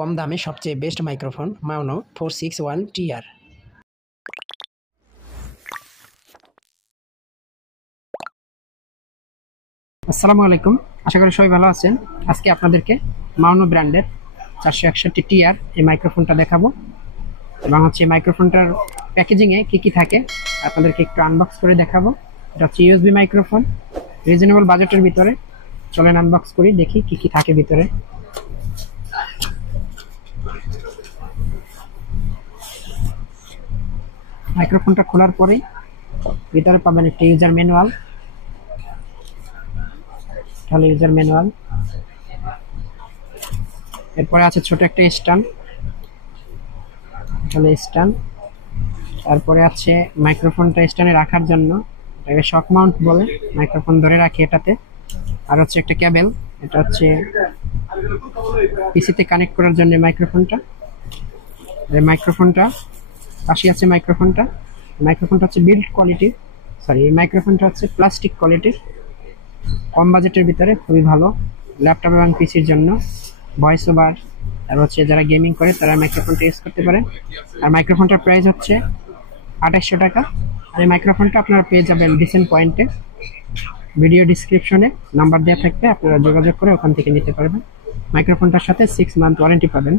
কম দামে সবচেয়ে best microphone মাউনো 461TR। আসসালামু আলাইকুম, আশা করি সবাই ভালো আছেন। আজকে আপনাদেরকে মাউনো ব্র্যান্ডের 461TR এই মাইক্রোফোনটা দেখাবো এবং হচ্ছে মাইক্রোফোনটার প্যাকেজিংয়ে কী কী থাকে আপনাদেরকে একটু আনবক্স করে দেখাবো। এটা হচ্ছে ইউএসবি মাইক্রোফোন, রিজনেবল বাজেটের ভিতরে। চলেন আনবক্স করি, দেখি কী কী থাকে ভিতরে। মাইক্রোফোনটা খোলার পরে ভিতরে পাবেন একটা ইউজার ম্যানুয়াল। তাহলে ইউজার ম্যানুয়াল, এরপরে আছে ছোট একটা স্ট্যান্ড, তাহলে স্ট্যান্ড। তারপরে আছে মাইক্রোফোনটা স্ট্যান্ডে রাখার জন্য, এটাকে শক মাউন্ট বলে, মাইক্রোফোন ধরে রাখি এটাতে। আর হচ্ছে একটা কেবল, এটা হচ্ছে পিসিতে কানেক্ট করার জন্য মাইক্রোফোনটা। এই মাইক্রোফোনটা পাশে আছে মাইক্রোফোনটা হচ্ছে বিল্ড কোয়ালিটির, এই মাইক্রোফোনটা হচ্ছে প্লাস্টিক কোয়ালিটির, কম বাজেটের ভিতরে খুবই ভালো ল্যাপটপ এবং পিসির জন্য। ভয়েস ওভার আর হচ্ছে যারা গেমিং করে তারা মাইক্রোফোনটা ইউজ করতে পারেন। আর মাইক্রোফোনটার প্রাইস হচ্ছে 2800 টাকা। আর এই মাইক্রোফোনটা আপনারা পেয়ে যাবেন ডিসেন্ট পয়েন্টে। ভিডিও ডিসক্রিপশনে নাম্বার দেওয়া থাকবে, আপনারা যোগাযোগ করে ওখান থেকে নিতে পারবেন। মাইক্রোফোনটার সাথে 6 মান্থ ওয়ারেন্টি পাবেন।